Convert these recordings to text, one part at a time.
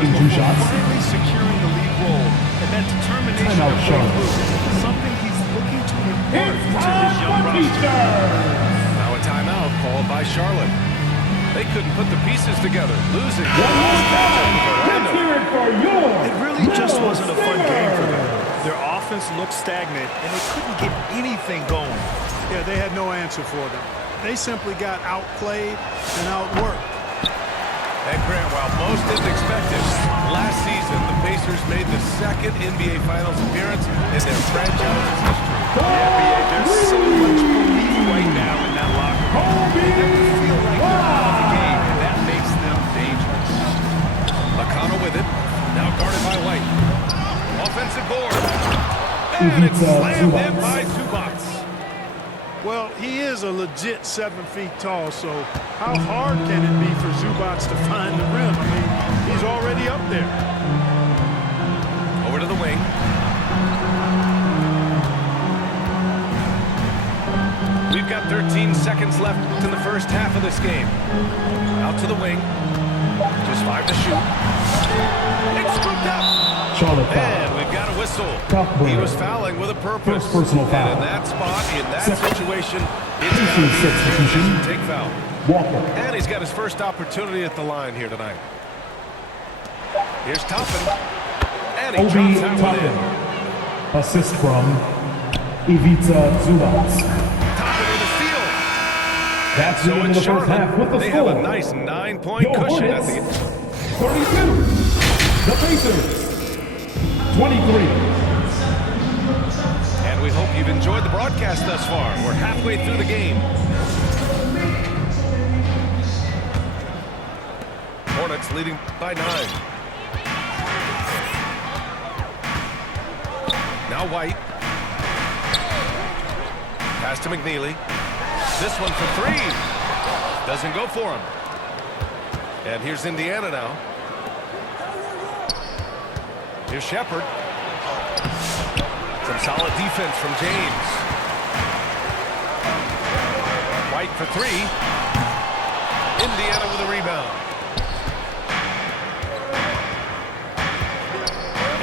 taking two shots. Finally securing the lead role, and that determination Timeout, to break Charlotte. through, something he's looking to impart to his young roster. Now a timeout called by Charlotte. They couldn't put the pieces together, losing. Let's hear it for your It really just Middle wasn't a fun game for them. Stingers. Their offense looked stagnant, and they couldn't get anything going. Yeah, they had no answer for them. They simply got outplayed and outworked. And Grant, while most didn't expect it, last season the Pacers made the second NBA Finals appearance in their franchise's history. Yeah, B.A., there's so much belief right now in that locker room. They never feel like they're out of the game, and that makes them dangerous. McConnell with it, now guarded by White. Offensive board. And it's Ivica slammed in Zubac. by Zubac. Well, he is a legit 7 feet tall, so how hard can it be for Zubac to find the rim? I mean, he's already up there. Over to the wing. We've got 13 seconds left in the first half of this game. Out to the wing. Just 5 to shoot. It's scooped up. Charlotte foul. And we've got a whistle. Cockburn. He was fouling with a purpose. First personal foul. And in that spot, in that Second. situation, it's Pacers got to be a substitution. transition take foul. Walker. And he's got his first opportunity at the line here tonight. Here's Toppin. And he Obi drops that one Toppin. in. Assist from Ivica Zubac. Toppin with a steal. That's So it in it's the first half Charlotte. with the They score. have a nice 9-point Your cushion at Hornets, the 32. The Pacers, 23. And we hope you've enjoyed the broadcast thus far. We're halfway through the game. Hornets leading by 9. Now White. Pass to McNeely. This one for 3. Doesn't go for him. And here's Indiana now. Here's Shepherd. Some solid defense from James. White for 3. Indiana with a rebound.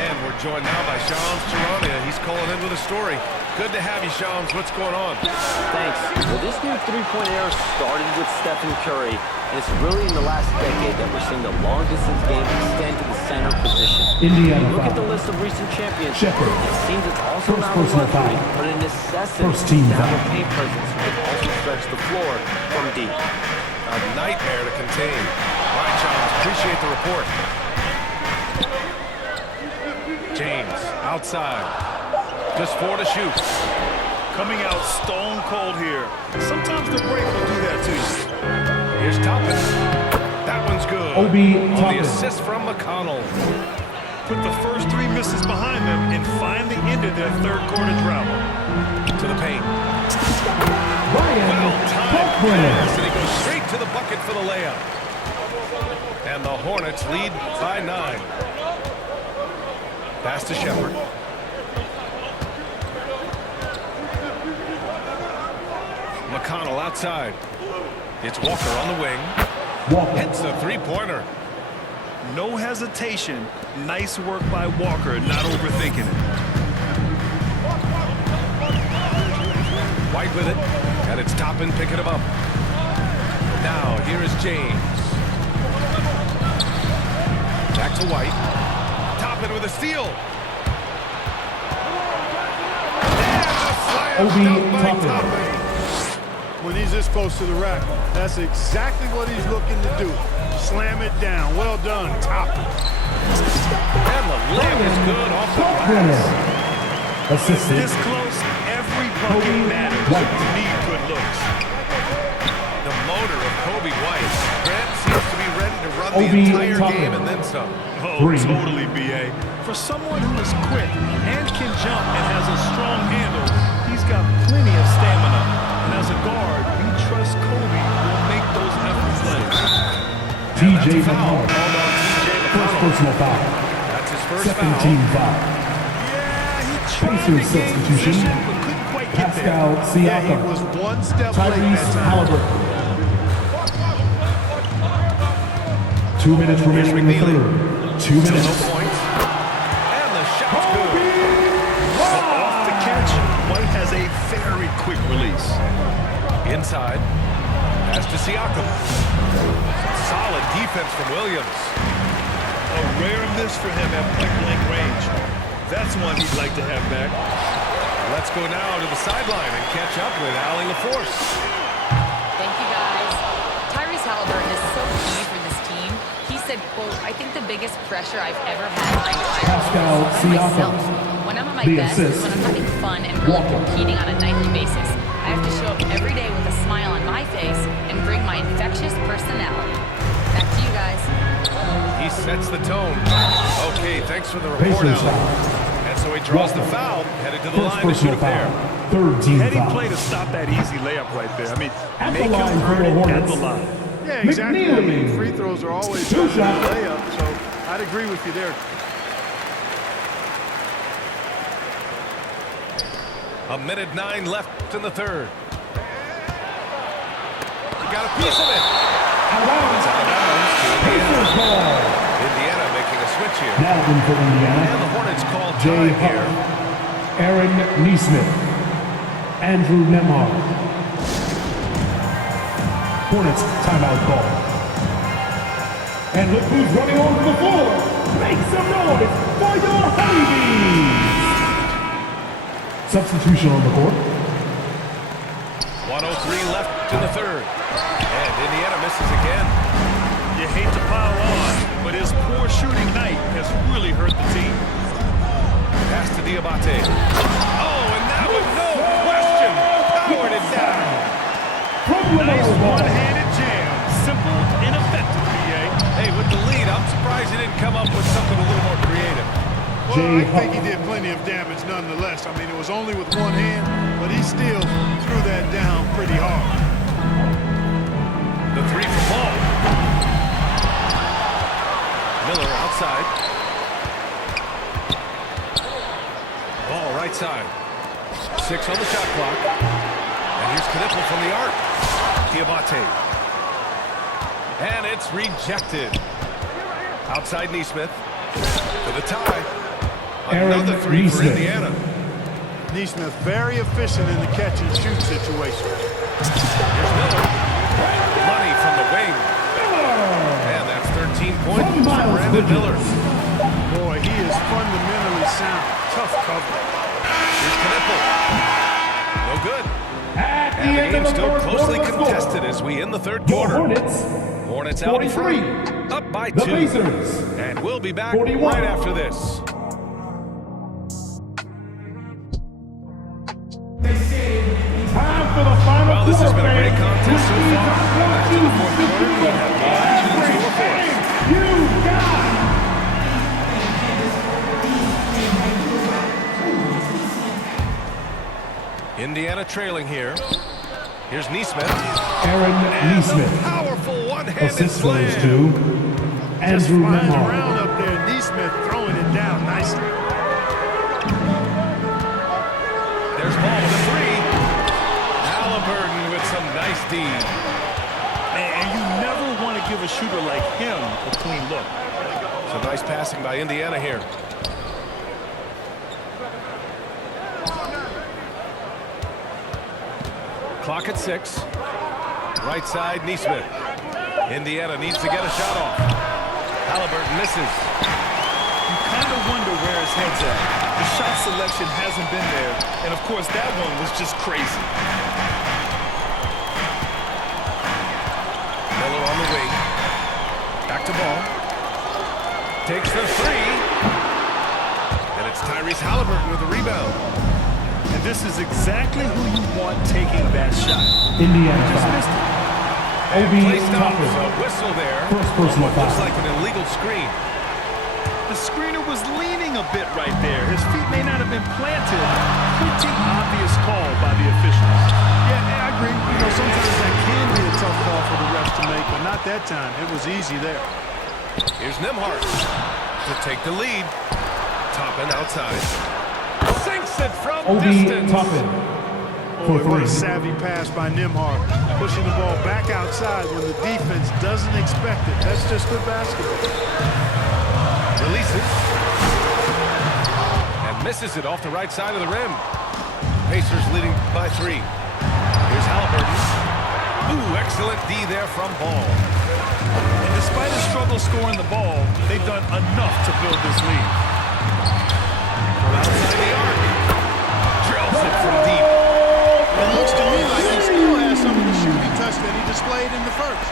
And we're joined now by Shams Charania. He's calling in with a story. Good to have you, Shams. What's going on? Thanks. Well, this new three-point era started with Stephen Curry, and it's really in the last decade that we're seeing the long-distance game extend to the center position. Indiana Look at foul. the list of recent champions. Shepherd. It seems it's also First not a personal luxury, foul. but a necessity First team to have foul. a paint presence who can also stretch the floor from deep. A nightmare to contain. All right, Shams. Appreciate the report. James outside. Just 4 to shoot. Coming out stone cold here. Sometimes the break will do that to you. Here's Toppin. That one's good. Obi On the Toppin. assist from McConnell. Put the first 3 misses behind them and finally ended their third quarter drought. To the paint. Ryan Well-timed Cockburn. pass, and he goes straight to the bucket for the layup. And the Hornets lead by 9. Pass to Shepherd. McConnell outside. It's Walker on the wing. Walker. Hits a three-pointer. No hesitation. Nice work by Walker, not overthinking it. White with it. And it's Toppin picking him up. Now, here is James. Back to White. Toppin with a steal. And a slam Obi dunk by Toppin. Toppin. When he's this close to the rack, that's exactly what he's looking to do. Slam it down. Well done, Toppin. And the layup is good off the Cockburn. glass. Assisted. This close, every bucket Kobe matters. White. You need good looks. The motor of Kobe White. Grant seems to be ready to run Obi the entire Toppin. game and then some. Oh, 3. totally, B.A. For someone who is quick and can jump and has a strong handle, he's got plenty of stamina. And as a guard, we trust Kobe will make those effort plays. TJ That's a foul. McConnell. Called on TJ First McConnell. personal foul. That's his first Second foul. team foul. Yeah, he tried Pacers to gain substitution. position, but couldn't quite get there. Pascal Yeah, he Siakam. was one step late Tyrese that time. Halliburton. 2 minutes remaining in the McNeely. third. 2 minutes. No points. And the shot's good. Off the catch, White has a very quick release. Inside. Pass to Siakam. Solid defense from Williams. A rare miss for him at point-blank range. That's one he'd like to have back. Let's go now to the sideline and catch up with Allie LaForce. Thank you, guys. Tyrese Halliburton is so key for this team. He said, quote, "I think the biggest pressure I've ever had in my entire Pascal life is on Siakam. myself. When I'm at my The best assist. is when I'm having fun and really Walker. competing on a nightly basis. I have to show up every day with a smile on my face and bring my infectious personality." Back to you guys. He sets the tone. Okay, thanks for the report, Pacers Allie. foul. And so he draws the foul, headed to the First line to shoot personal a pair. foul. Third team Heady foul. play to stop that easy layup right there. I mean, At the make him line for earn the it at Hornets. the line. Yeah, exactly. I mean, McNeely. free throws are always Two better than a shot. layup, so I'd agree with you there. A minute 9 left in the third. Got a piece of it. Out of Out of bounds to Pacers Indiana. ball. Indiana making a switch here. Now in for And Indiana. the Hornets call Jay time Huff, here. Aaron Neesmith, Andrew Nemhard. Hornets timeout call. And look who's running onto the floor. Make some noise for your Honeybees. Substitution on the court. 1:03 left in the third. And Indiana misses again. You hate to pile on, but his poor shooting night has really hurt the team. Pass to Diabate. Oh, and that was no question. Powered it down. From the Nice ball. one-handed jam. Simple, ineffective, PA. Hey, with the lead, I'm surprised he didn't come up with something a little more creative. Well, Jay I think he Huff. did plenty of damage nonetheless. I mean, it was only with one hand, but he still threw that down pretty hard. The three for Paul. Miller outside. Ball right side. 6 on the shot clock. And here's Knipple from the arc. Diabate. And it's rejected. Outside Neesmith. To the tie. Aaron Another three for Neesmith. Indiana. Neesmith very efficient in the catch-and-shoot situation. Here's Miller. Money from the wing. And that's 13 points From for Miles Brandon Bridges. Miller. Boy, he is fundamentally sound. Tough cover. Here's Knipple. No good. At the And the end game's of the still fourth closely quarter, score. contested as we end the third Your quarter. Hornets, Hornets out in 43. front. Up by The 2. Pacers, And we'll be back 41. right after this. Time for the final Well, this has been a quarter, great fans. contest so Which means far. I'm going Back to to the fourth quarter. see We have the action in every store for us. game you got. Indiana trailing here. Here's Neesmith. Aaron And the Neesmith. powerful one-handed Assist slam. goes to Just Andrew flying Nemhard. around up there. Neesmith throwing it down nicely. There's ball with a three. Halliburton with some nice D. And you never want to give a shooter like him a clean look. So nice passing by Indiana here. Clock at 6. Right side, Neesmith. Indiana needs to get a shot off. Halliburton misses. You kind of wonder where his head's at. The shot selection hasn't been there, and of course that one was just crazy. Miller on the wing. Back to ball. Takes the three. And it's Tyrese Halliburton with the rebound. And this is exactly who you want taking that shot. Indiana Just foul. missed it. Obi Placed off Toppin. a whistle there. First personal What foul. looks like an illegal screen. The screener was leaning a bit right there. His feet may not have been planted. Pretty obvious call by the officials. Yeah, I agree. You know, sometimes that can be a tough call for the refs to make, but not that time. It was easy there. Here's Nemhard to take the lead. Toppin outside. Sinks it from Obi distance. Toppin. Boy, For what a three. savvy pass by Nemhard. Pushing the ball back outside when the defense doesn't expect it. That's just good basketball. Misses it off the right side of the rim. Pacers leading by 3. Here's Halliburton. Ooh, excellent D there from Ball. And despite his struggle scoring the ball, they've done enough to build this lead. From outside the arc. Drills it from deep. It looks to me like he still has some of the shooting touch that he displayed in the first.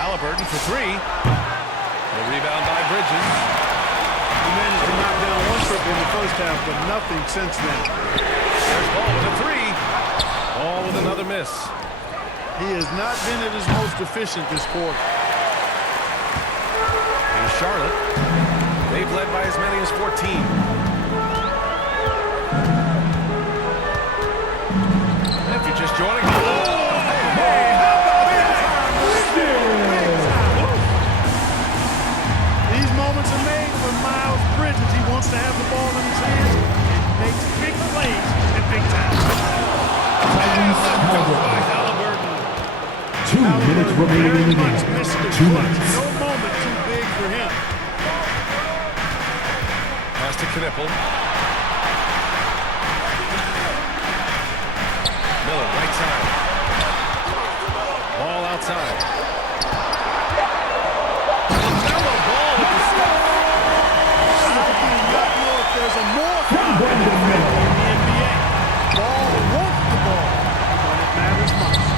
Halliburton for 3. The rebound by Bridges. He managed to knock down one triple in the first half, but nothing since then. There's Ball with a 3. Ball with another miss. He has not been at his most efficient this quarter. Here's Charlotte. They've led by as many as 14. And if you're just joining us, These moments are made for Miles Bridges. He wants to have the ball in his hands and makes big plays at big time. by Halliburton. 2 minutes remaining in the game. Missed the 2 clutch. minutes. No moment too big for him. Pass to Knipple. Miller, right side. Ball outside. LaMelo Ball with the step. How do you not know if there's a more competitive player in the NBA? Ball wants the ball when it matters most.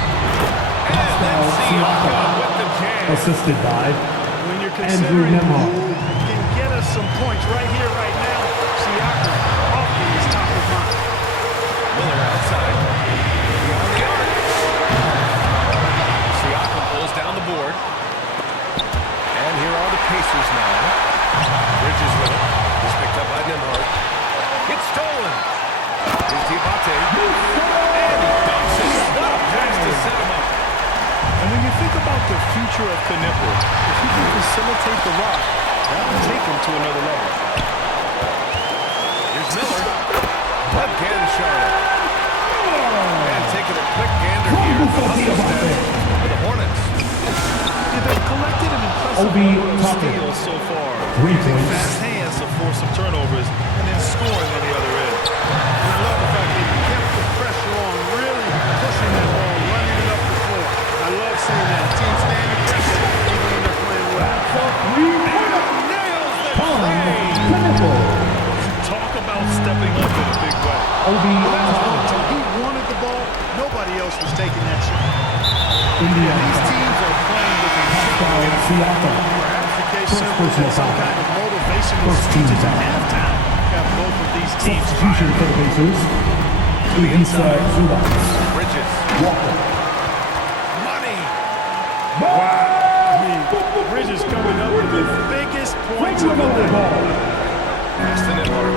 And then Siakam with the jam. Assisted by When you're Andrew considering Nembhard. who can get us some points right here, right now, Siakam often is top of mind. Miller outside. Beyond the arc. Siakam pulls down the board. And here are the Pacers now. Bridges with it. He's picked up by Nembhard. It's stolen. Here's Diabate. And he dumps it. What a pass to set him up. And when you think about the future of Knipple, if he can facilitate the rock, that will take him to another level. Here's Miller. Again, Charlotte. And taking a quick gander here. The hustle step for the Hornets. Yeah, they've collected an impressive Obi number of Toppin. steals so far. 3 Using points. fast hands to force some turnovers and then scoring on the other end. And I love the fact that he kept the pressure on, really pushing that ball, running it up the floor. I love seeing that. Team standing pressure even when they're playing well. Nails the three. Talk about stepping up in a big way. Until he wanted the ball, nobody else was taking that shot. These teams are playing with perhaps the case simply that some kind of motivational speeches at halftime have both of these teams Substitution for the Pacers. Ivica Zubac. Bridges. Walker. Money. I mean, Bridges coming up with the biggest points of the night. Pass to Nembhard.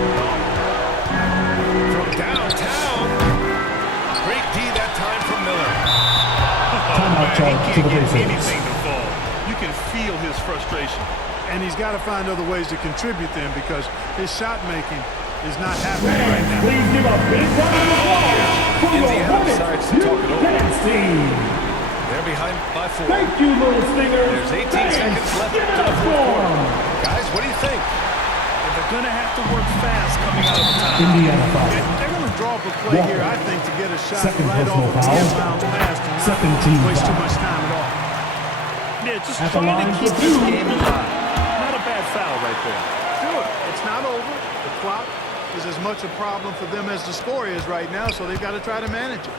From downtown. Great D that time from Miller. Timeout charge to the Can't get Pacers. anything to fall. You can feel his frustration. And he's got to find other ways to contribute them because his shot making is not happening right now. Please give a big round of applause for your Indiana Hornets decides to talk it over. dance team. They're behind by 4. Thank you, little stingers. There's 18 Thanks. seconds left Give to it the a fourth quarter. storm. Guys, what do you think? They're going to have to work fast coming out of the time. Indiana foul. They're going to draw up a play Walker. here, I think, to get a shot Second right personal off a foul. 10-bounce pass and not Second team waste too foul. much time at all. Yeah, just At the trying line to for keep this 2. game alive. Not a bad foul right there. Sure, it's not over. The clock is as much a problem for them as the score is right now, so they've got to try to manage it.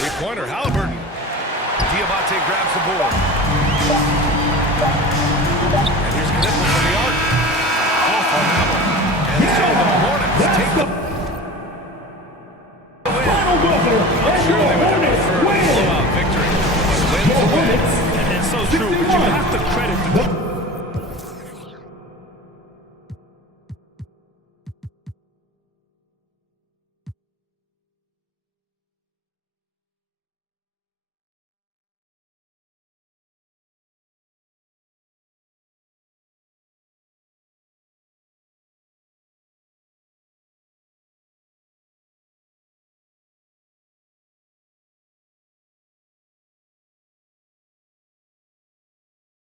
Three-pointer, Halliburton. Diabate grabs the board. And here's Knipple from the arc. Off on that one. And so the Hornets take the win. Final buzzer. I'm sure they would have preferred a blowout victory. But wins the win. And so true, but you have to credit the